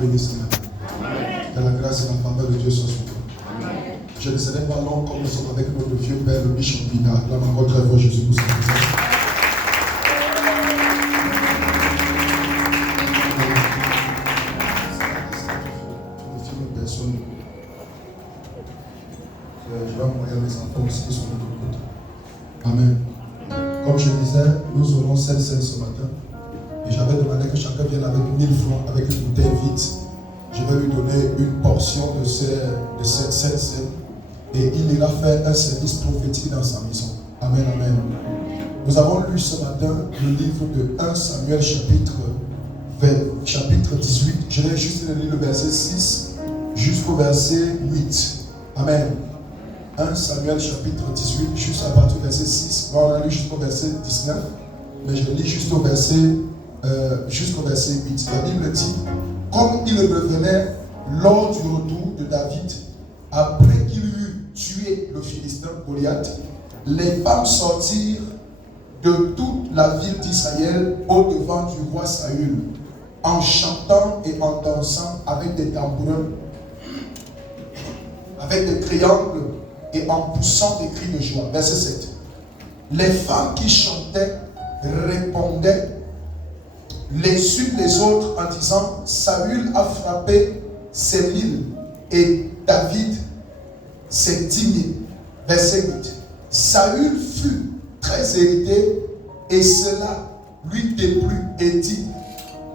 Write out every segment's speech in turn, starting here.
béni ce matin. Que la grâce et la faveur de Dieu soient sur toi. Je ne serai pas long comme nous sommes avec notre vieux père, le Bishop Bina. Là, ma très fort Jésus pour ça. Je vais envoyer les enfants aussi qui sont de l'autre côté. Amen. Comme je disais, nous aurons 7 scènes ce matin. Et j'avais demandé que chacun vienne avec 1000 francs, avec une bouteille vide. Je vais lui donner une portion de cette scène. Et il ira faire un service prophétique dans sa maison. Amen, amen. Nous avons lu ce matin le livre de 1 Samuel chapitre 18. Je vais juste lire le verset 6 jusqu'au verset 8. Amen. 1 Samuel chapitre 18, juste à partir du verset 6. On a lu jusqu'au verset 19. Mais je lis jusqu'au verset 8. La Bible dit, comme il revenait lors du retour de David, après qu'il eut tué le Philistin Goliath, les femmes sortirent de toute la ville d'Israël au-devant du roi Saül, en chantant et en dansant avec des tambourins, avec des triangles et en poussant des cris de joie. Verset 7. Les femmes qui chantaient répondaient les unes les autres en disant, Saül a frappé ses 1000 et David ses 10 000. Verset 8. Saül fut très irrité et cela lui déplut et dit,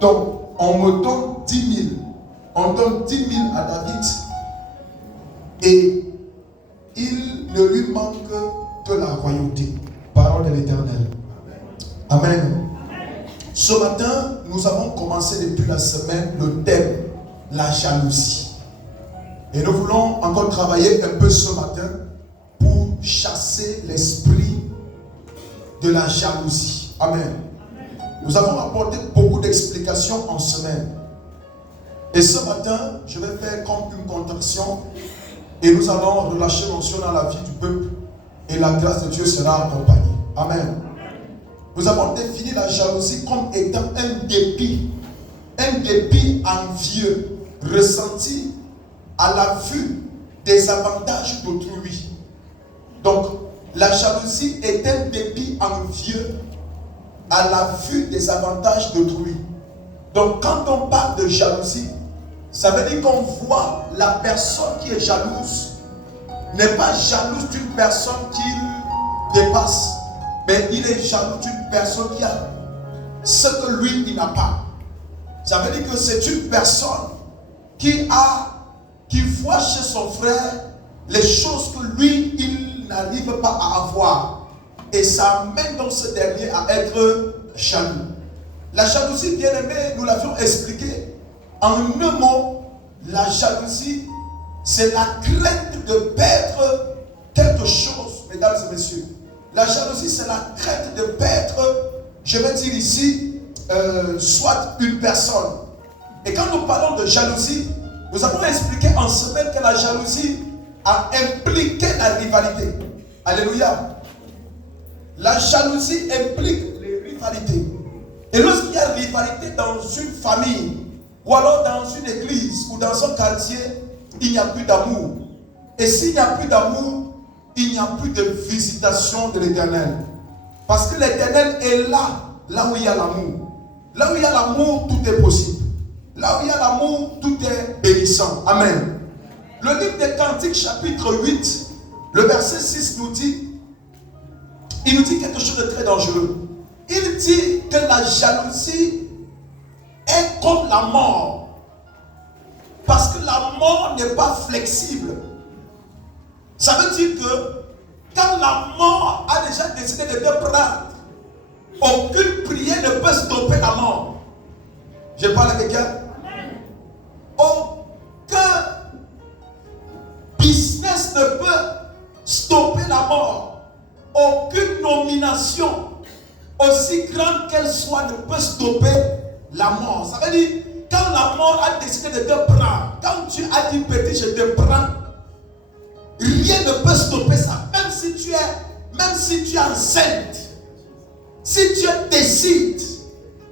donc on me donne 10 000, on donne 10 000 à David et il ne lui manque que la royauté. Parole de l'Éternel. Amen. Ce matin, nous avons commencé depuis la semaine le thème, la jalousie. Et nous voulons encore travailler un peu ce matin pour chasser l'esprit de la jalousie. Amen. Nous avons apporté beaucoup d'explications en semaine. Et ce matin, je vais faire comme une contraction et nous allons relâcher l'onction dans la vie du peuple et la grâce de Dieu sera accompagnée. Amen. Nous avons défini la jalousie comme étant un dépit envieux ressenti à la vue des avantages d'autrui. Donc, la jalousie est un dépit envieux à la vue des avantages d'autrui. Donc, quand on parle de jalousie, ça veut dire qu'on voit la personne qui est jalouse n'est pas jalouse d'une personne qu'il dépasse, mais il est jaloux d'une personne qui a ce que lui, il n'a pas. Ça veut dire que c'est une personne qui voit chez son frère les choses que lui, il n'arrive pas à avoir. Et ça amène donc ce dernier à être jaloux. La jalousie, bien aimée, nous l'avions expliqué en un mot. La jalousie, c'est la crainte de perdre quelque chose, mesdames et messieurs. La jalousie, c'est la crainte de perdre, je vais dire ici, soit une personne. Et quand nous parlons de jalousie, nous avons expliqué en semaine que la jalousie a impliqué la rivalité. Alléluia. La jalousie implique les rivalités. Et lorsqu'il y a rivalité dans une famille, ou alors dans une église, ou dans un quartier, il n'y a plus d'amour. Et s'il n'y a plus d'amour, il n'y a plus de visitation de l'Éternel. Parce que l'Éternel est là où il y a l'amour. Là où il y a l'amour, tout est possible. Là où il y a l'amour, tout est bénissant. Amen. Le livre des Cantiques, chapitre 8, le verset 6 nous dit, il nous dit quelque chose de très dangereux. Il dit que la jalousie est comme la mort. Parce que la mort n'est pas flexible. Ça veut dire que quand la mort a déjà décidé de te prendre, aucune prière ne peut stopper la mort. Je parle à quelqu'un. Aucun business ne peut stopper la mort. Aucune nomination, aussi grande qu'elle soit, ne peut stopper la mort. Ça veut dire, quand la mort a décidé de te prendre, quand tu as dit petit, je te prends, rien ne peut stopper ça. Même si tu es enceinte, si tu décides,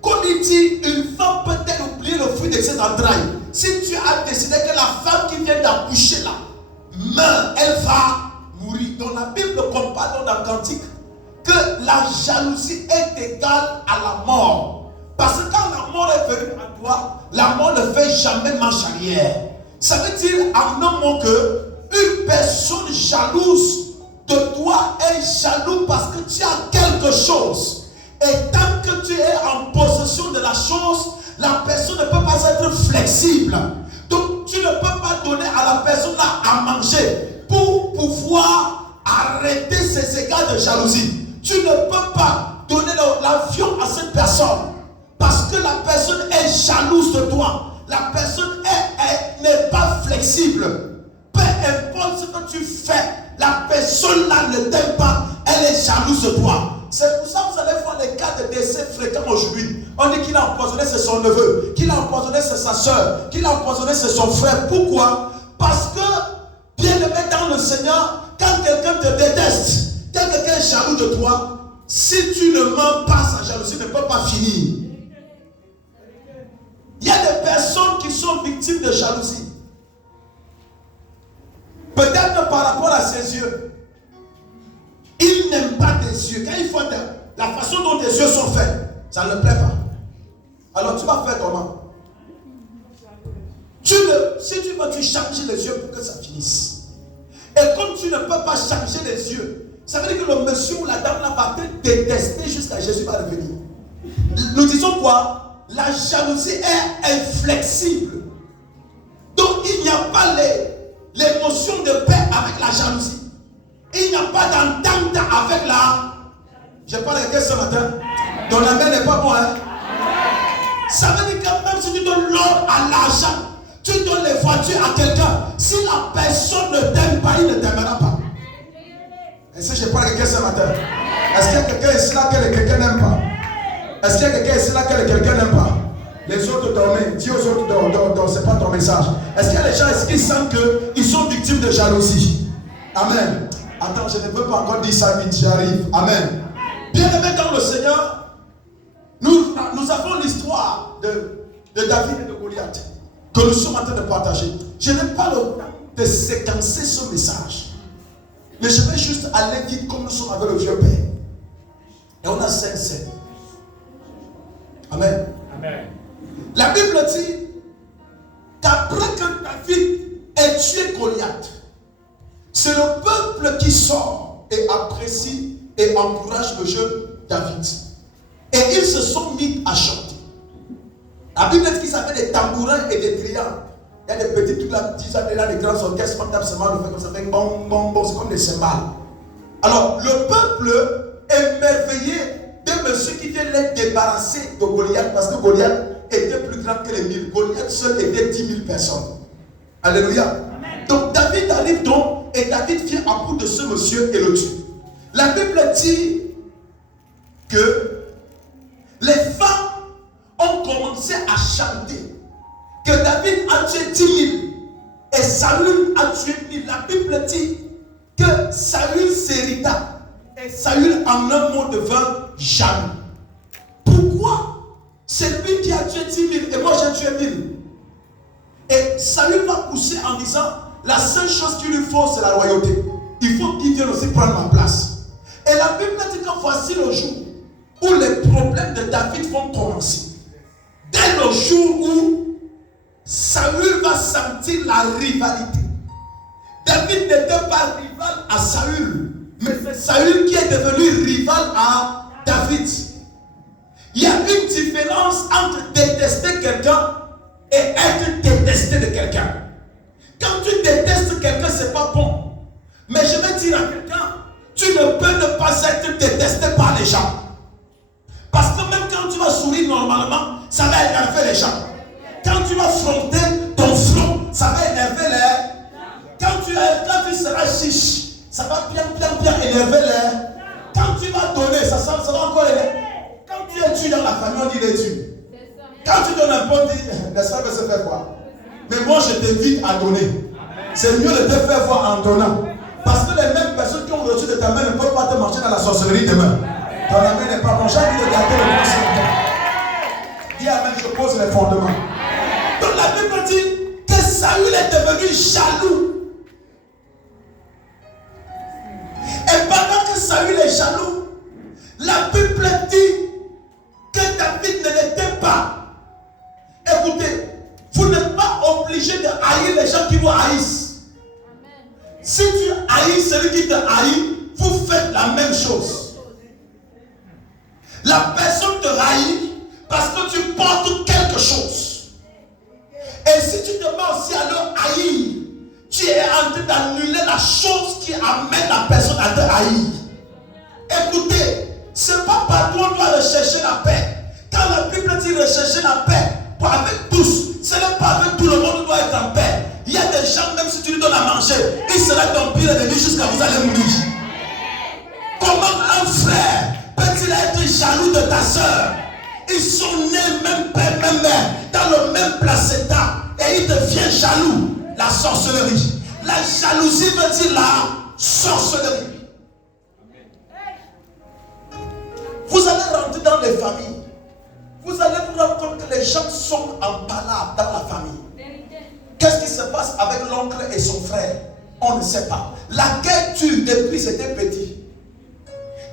qu'on dit, une femme peut-elle oublier le fruit de ses entrailles. si tu as décidé que la femme qui vient d'accoucher là meurt, elle va mourir. Donc la Bible compare dans le Cantique que la jalousie est égale à la mort. Parce que quand la mort est venue à toi, la mort ne fait jamais marche arrière. Ça veut dire en un mot que une personne jalouse de toi est jaloux parce que tu as quelque chose. Et tant que tu es en possession de la chose, la personne ne peut pas être flexible. Donc tu ne peux pas donner à la personne là à manger pour pouvoir arrêter ces égards de jalousie. Tu ne peux pas donner l'avion à cette personne parce que la personne est jalouse de toi. La personne n'est pas flexible. Peu importe ce que tu fais, la personne là ne t'aime pas, elle est jalouse de toi. C'est pour ça que vous allez voir les cas de décès fréquents aujourd'hui. On dit qu'il a empoisonné, c'est son neveu. Qu'il a empoisonné, c'est sa soeur. Qu'il a empoisonné, c'est son frère. Pourquoi? Parce que, bien aimé dans le Seigneur, quand quelqu'un te déteste, quand quelqu'un est jaloux de toi, si tu ne mens pas, sa jalousie ne peut pas finir. Il y a des personnes qui sont victimes de jalousie. Peut-être par rapport à ses yeux. Il n'aime pas tes yeux. Quand il faut la façon dont tes yeux sont faits, ça ne le plaît pas. Alors tu vas faire comment? Si tu veux, tu changes les yeux pour que ça finisse. Et comme tu ne peux pas changer les yeux, ça veut dire que le monsieur ou la dame là va te détester jusqu'à Jésus va revenir. Nous disons quoi? La jalousie est inflexible. Donc il n'y a pas l'émotion de paix avec la jalousie. Il n'y a pas d'entente avec la... Je parle avec elle ce matin. Ton amen n'est pas bon, hein? Ça veut dire que même si tu donnes l'or à l'argent, tu donnes les voitures à quelqu'un, si la personne ne t'aime pas, il ne t'aimera pas. Et si je parle avec elle ce matin, est-ce qu'il y a quelqu'un ici là que quelqu'un n'aime pas? Est-ce qu'il y a quelqu'un ici là que quelqu'un n'aime pas? Les autres dorment, dis aux autres dors, c'est pas ton message. Est-ce qu'il y a des gens qui sentent qu'ils sont victimes de jalousie? Amen. Attends, je ne peux pas encore dire ça vite, j'arrive. Amen. Bien-aimés dans le Seigneur, nous avons l'histoire de David et de Goliath que nous sommes en train de partager. Je n'ai pas le temps de séquencer ce message. Mais je vais juste aller vite comme nous sommes avec le vieux père. Et on a 5 scènes. Amen. Amen. La Bible dit qu'après que David ait tué Goliath, c'est le peuple qui sort et apprécie et encourage le jeune David. Et ils se sont mis à chanter. La Bible dit qu'ils avaient des tambourins et des triangles. Il y a des petits trucs là, des grands orchestres, seulement le fait comme ça, fait bon, bon, bon, c'est comme des cymbales. Alors, le peuple émerveillé de monsieur qui vient les débarrasser de Goliath, parce que Goliath était plus grand que les 1000. Goliath seul était 10 000 personnes. Alléluia. Amen. Donc David arrive donc, et David vient à bout de ce monsieur et le tue. La Bible dit que les femmes ont commencé à chanter que David a tué 10 000 et Saül a tué 1000. La Bible dit que Saül s'irrita et Saül en un mot devint jaloux. Pourquoi? C'est lui qui a tué 10 000 et moi j'ai tué 1000. Et Saül va pousser en disant la seule chose qu'il lui faut c'est la royauté. Il faut qu'il vienne aussi prendre ma place. Et la Bible dit que voici le jour où les problèmes de David vont commencer. Dès le jour où Saül va sentir la rivalité. David n'était pas rival à Saül, mais c'est Saül qui est devenu rival à David. Il y a une différence entre détester quelqu'un et être détesté de quelqu'un. Quand tu détestes quelqu'un, c'est pas bon. Mais je vais dire à quelqu'un, tu ne peux ne pas être détesté par les gens. Parce que même quand tu vas sourire normalement, ça va énerver les gens. Quand tu vas fronter ton front, ça va énerver les... Quand tu seras chiche, ça va bien énerver les... Quand tu vas donner, ça va encore énerver. Quand tu es tu dans la famille, on dit les tu. Quand tu donnes un pot, on dit, n'est-ce pas que ça fait quoi? Mais moi, je t'invite à donner. C'est mieux de te faire voir en donnant. Parce que les mêmes personnes qui ont reçu de ta main ne peuvent pas te marcher dans la sorcellerie demain. Ton amen n'est pas bon. J'ai envie de garder le conseil. Dis amen, je pose les fondements. Donc la Bible dit que Saül est devenu jaloux. Et pendant que Saül est jaloux, la Bible dit que David ne l'était pas. Écoutez, vous n'êtes pas obligé de haïr les gens qui vous haïssent. Si tu haïs celui qui te haït, vous faites la même chose. La personne te haït parce que tu portes quelque chose. Et si tu te mets aussi à le haïr, tu es en train d'annuler la chose qui amène la personne à te haïr. Écoutez, ce n'est pas partout on doit rechercher la paix. Quand la Bible dit rechercher la paix avec tous, ce n'est pas avec tout le monde qui doit être en paix. Il y a des gens, même si tu lui donnes à manger, il sera ton pire ennemi jusqu'à vous allez mourir. Comment un frère peut-il être jaloux de ta soeur? Ils sont nés même père, même mère, dans le même placenta, et il devient jaloux. La sorcellerie. La jalousie veut dire la sorcellerie. Vous allez rentrer dans les familles. Vous allez vous rendre compte que les gens sont en palabre dans la famille. Qu'est-ce qui se passe avec l'oncle et son frère? On ne sait pas. La guerre tue depuis c'était petit.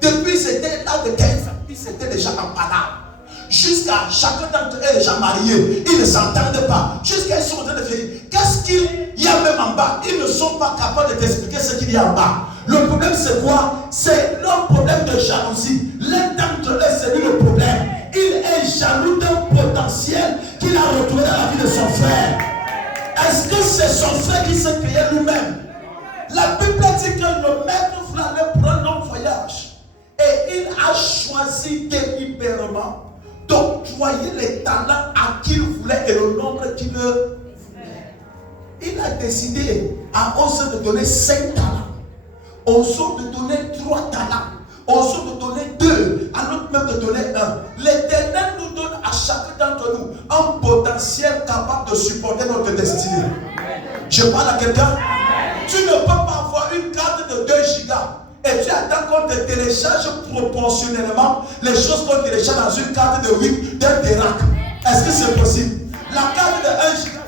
Depuis c'était là de 15 ans, puis c'était déjà en palabre. Jusqu'à chacun d'entre eux est déjà marié. Ils ne s'entendent pas. Jusqu'à ils sont en train de vieillir. Qu'est-ce qu'il y a même en bas? Ils ne sont pas capables de t'expliquer ce qu'il y a en bas. Le problème c'est quoi? C'est leur problème de jalousie. L'un d'entre eux c'est lui le problème. Il est jaloux d'un potentiel qu'il a retrouvé dans la vie de son frère. Est-ce que c'est son frère qui s'est payé lui-même? La Bible dit que le maître voulait aller prendre un voyage. Et il a choisi délibérément d'octroyer les talents à qui il voulait et le nombre qu'il veut. Il a décidé à Ose de donner 5 talents, Ose de donner 3 talents, Ose de donner 2, à l'autre même de donner 1. L'Éternel nous donne à chacun d'entre nous un potentiel capable de supporter notre destinée. Je parle à quelqu'un. Tu ne peux pas avoir une carte de 2 gigas et tu attends qu'on te télécharge proportionnellement les choses qu'on télécharge dans une carte de 8 d'un térac. Est-ce que c'est possible? La carte de 1 giga,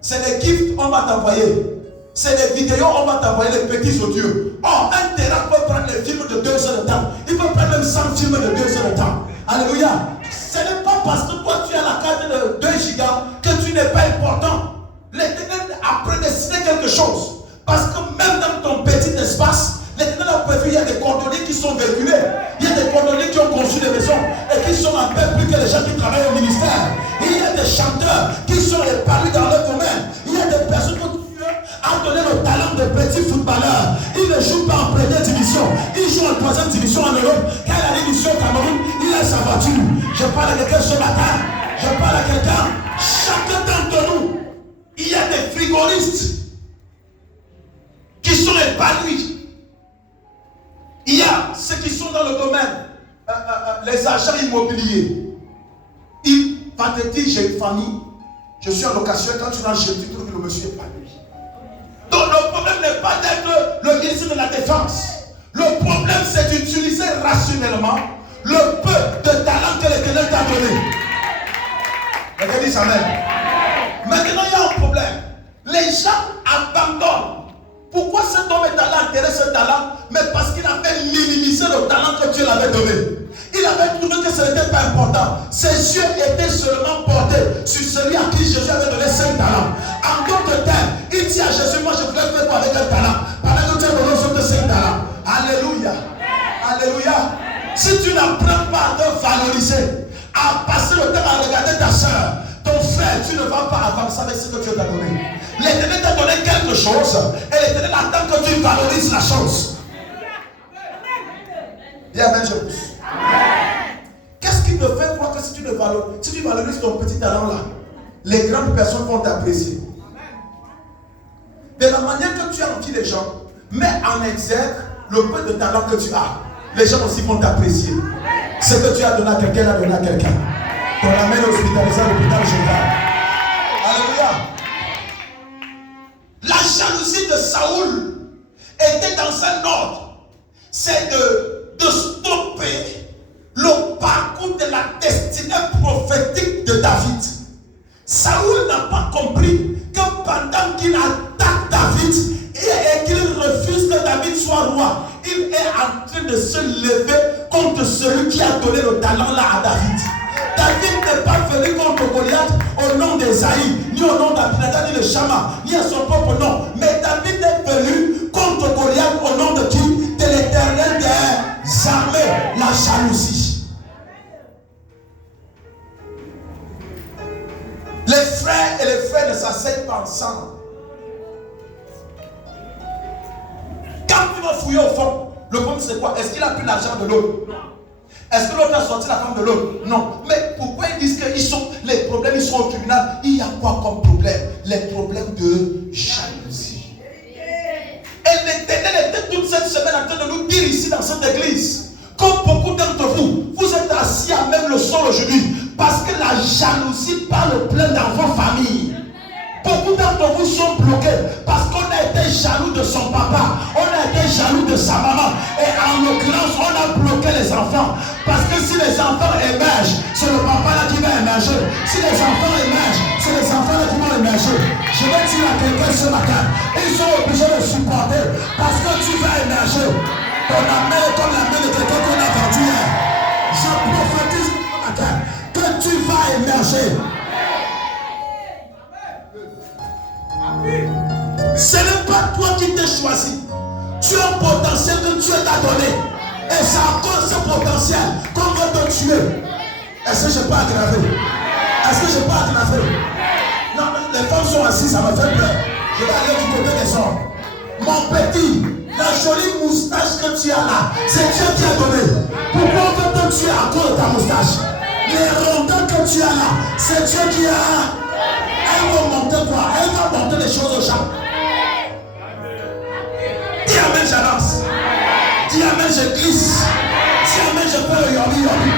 c'est les gifts on va t'envoyer. C'est les vidéos on va t'envoyer, les petits audios. Or, un térac peut prendre les films de 2 heures de temps. Il peut prendre même 100 films de 2 heures de temps. Alléluia. Ce n'est pas parce que toi tu as la carte de 2 gigas que tu n'es pas important. L'Éternel a prédestiné quelque chose. Parce que même dans ton petit espace, l'Éternel a prévu, il y a des cordonniers qui sont véhiculés. Il y a des cordonniers qui ont conçu des maisons et qui sont en paix plus que les gens qui travaillent au ministère. Il y a des chanteurs qui sont épargnés dans leur domaine. Il y a des personnes que Dieu a donné le talent de petits footballeurs. Ils ne jouent pas en première division. Ils jouent en 3e division en Europe. Quand il a l'émission au Cameroun, il a sa voiture. Je parle à quelqu'un ce matin. Je parle à quelqu'un. Chacun d'entre nous, il y a des frigoristes qui sont épanouis. Il y a ceux qui sont dans le domaine, les agents immobiliers. Il va te dire, j'ai une famille, je suis en location, quand tu rentres chez lui, tu trouves que le monsieur est épanoui. Donc le problème n'est pas d'être le ministre de la Défense. Le problème c'est d'utiliser rationnellement le peu de talent que l'Éternel t'a donné. Quelqu'un dit amen. Maintenant il y a un problème. Les gens abandonnent. Pourquoi cet homme est allé enterrer ce talent? Mais parce qu'il avait minimisé le talent que Dieu l'avait donné. Il avait trouvé que ce n'était pas important. Ses yeux étaient seulement portés sur celui à qui Jésus avait donné 5 talents. En d'autres termes, il dit à Jésus, moi je voulais faire quoi avec un talent? Pendant que tu as donné aux autres 5 talents. Alléluia. Alléluia. Si tu n'apprends pas à te valoriser, à passer le temps à regarder ta soeur, ton frère, tu ne vas pas avancer avec ce que Dieu t'a donné. L'Éternel t'a donné quelque chose et l'Éternel attend que tu valorises la chose. Bien, amen, je pousse. Qu'est-ce qui te fait croire que si tu valorises ton petit talent là, les grandes personnes vont t'apprécier? De la manière que tu envies les gens, mets en exergue le peu de talent que tu as. Les gens aussi vont t'apprécier. Ce que tu as donné à quelqu'un, l'a donné à quelqu'un. Ton amène hospitalisé à l'hôpital général. Alléluia. La jalousie de Saoul était dans un ordre. C'est de stopper le parcours de la destinée prophétique de David. Saoul n'a qu'il attaque David et qu'il refuse que David soit roi, il est en train de se lever contre celui qui a donné le talent là à David. David n'est pas venu contre Goliath au nom d'Esaïe, ni au nom d'Abinadab, ni de Shama, ni à son propre nom. Mais David est venu contre Goliath au nom de qui? De l'Éternel des armées, la jalousie. Les frères et les frères ne s'asseyent pas ensemble. Quand tu vas fouiller au fond, le problème c'est quoi? Est-ce qu'il a pris l'argent de l'autre? Est-ce que l'autre a sorti la femme de l'autre? Non. Mais pourquoi ils disent que les problèmes ils sont au tribunal? Il y a quoi comme problème? Les problèmes de jalousie. Et l'Éternel était toute cette semaine en train de nous dire ici dans cette église, comme beaucoup d'entre vous, vous êtes assis à même le sol aujourd'hui, parce que la jalousie parle plein dans vos familles. Beaucoup d'entre vous sont bloqués parce qu'on a été jaloux de son papa, on a été jaloux de sa maman, et en l'occurrence on a bloqué les enfants. Parce que si les enfants émergent, c'est le papa là qui va émerger. Si les enfants émergent, c'est les enfants là qui vont émerger. Je vais dire à quelqu'un ce matin, ils sont obligés de supporter parce que tu vas émerger. Ton main est comme la main de quelqu'un qu'on a vendu hier. Je prophétise ce matin que tu vas émerger. Ce n'est pas toi qui t'es choisi. Tu as un potentiel que Dieu t'a donné. Et c'est encore ce potentiel qu'on va te tuer. Est-ce que je peux aggraver? Est-ce que je peux aggraver? Non, les femmes sont assises, ça me fait peur. Je vais aller du côté des hommes. Mon petit, la jolie moustache que tu as là, c'est Dieu qui a donné. Pourquoi on veut te tuer à cause de ta moustache? Les rondeurs que tu as là, c'est Dieu qui a. Elle va monter quoi? Elle va monter les choses aux gens. Dis amen, j'avance. Dis amen, je glisse. Dis amen, je fais le yomi yomi.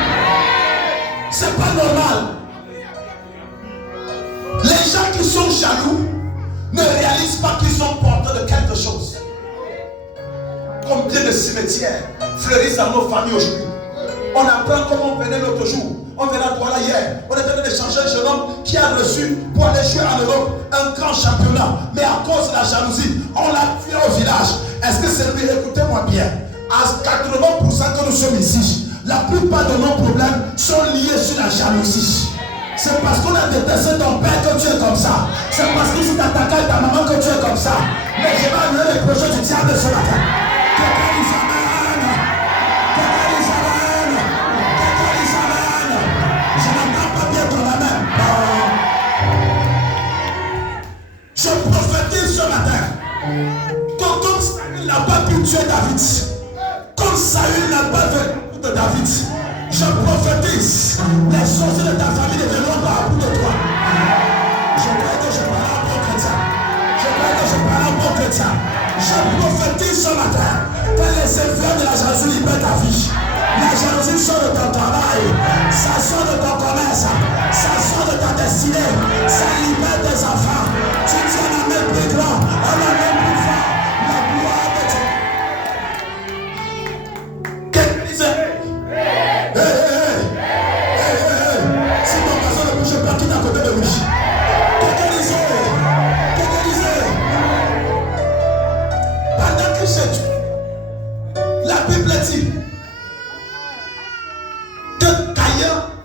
C'est pas normal. Les gens qui sont jaloux ne réalisent pas qu'ils sont porteurs de quelque chose. Combien de cimetières fleurissent dans nos familles aujourd'hui? On apprend comment on venait l'autre jour. On venait à Douala hier. On était en train d'échanger un jeune homme qui a reçu pour aller jouer en Europe un grand championnat. Mais à cause de la jalousie, on l'a tué au village. Est-ce que c'est lui? Écoutez-moi bien. À 80% que nous sommes ici, la plupart de nos problèmes sont liés sur la jalousie. C'est parce qu'on a détesté ton père que tu es comme ça. C'est parce que c'est ta tata et ta maman que tu es comme ça. Mais je vais annuler les projets du diable ce matin. Je prophétise ce matin que comme Saül n'a pas pu tuer David, comme Saül n'a pas fait de David, je prophétise les sorciers de ta famille deviendront par bout de toi. Je crois que je parle à un bon chrétien. Je crois que je parle à un bon chrétien. Je prophétise ce matin que les influences de la jalousie libèrent ta vie. La jalousie sort de ton travail, ça sort de ton commerce, ça sort de ta destinée, ça libère tes enfants. Tu tiens la main plus grand, on la main plus fort, la gloire de Dieu. Quelqu'un disait, si mon garçon ne bouge pas, qui est à côté de lui? Quelqu'un disait, pendant que j'ai tué, la Bible dit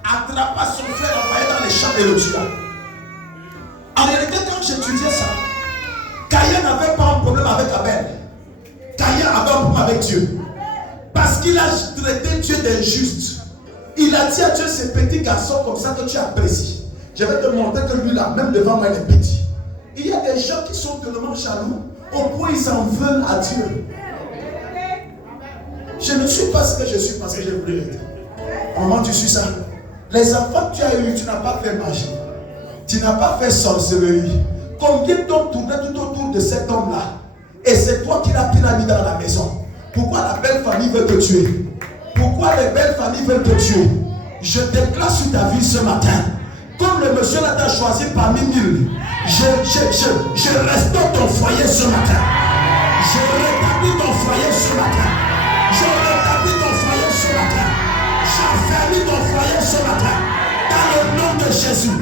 attrapa son frère envoyé dans les champs et le tua. En réalité, quand j'étudiais ça, Caïn n'avait pas un problème avec Abel. Caïn avait un problème avec Dieu. Parce qu'il a traité Dieu d'injuste. Il a dit à Dieu, ces petits garçons comme ça que tu apprécies. Je vais te montrer que lui là, même devant moi, il est petit. Il y a des gens qui sont tellement jaloux au point ils s'en veulent à Dieu. Je ne suis pas ce que je suis parce que j'ai voulu être. Comment tu suis ça? Les enfants que tu as eu, tu n'as pas fait magie. Tu n'as pas fait sorcellerie. Combien t'ont tourné tout autour de cet homme-là? Et c'est toi qui l'as pyramide dans la maison. Pourquoi la belle famille veut te tuer? Pourquoi les belles familles veulent te tuer? Je déclare sur ta vie ce matin. Comme le monsieur là t'a choisi parmi 1000, je restaure ton foyer ce matin. Je rétablis ton foyer ce matin. Je rétablis ton foyer ce matin. J'affermis ton foyer ce matin. Dans le nom de Jésus.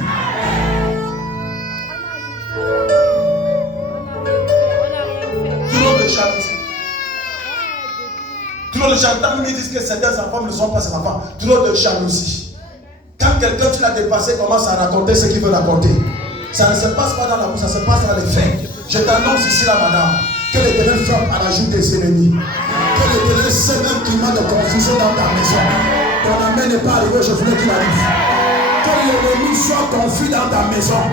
jalousie. Trop de j'entends me disent que certains enfants ne sont pas ses enfants. Trop de jalousie. Quand quelqu'un tu l'as dépassé commence à raconter ce qu'il veut raconter. Ça ne se passe pas dans la bouche, ça se passe dans les faits. Je t'annonce ici là, madame, que l'Éternel frappe à la joue des ennemis. Que l'Éternel sème un climat de confusion dans ta maison. Ton amen n'est pas arrivé, je voulais qu'il arrive. Que l'ennemi soit confus dans ta maison.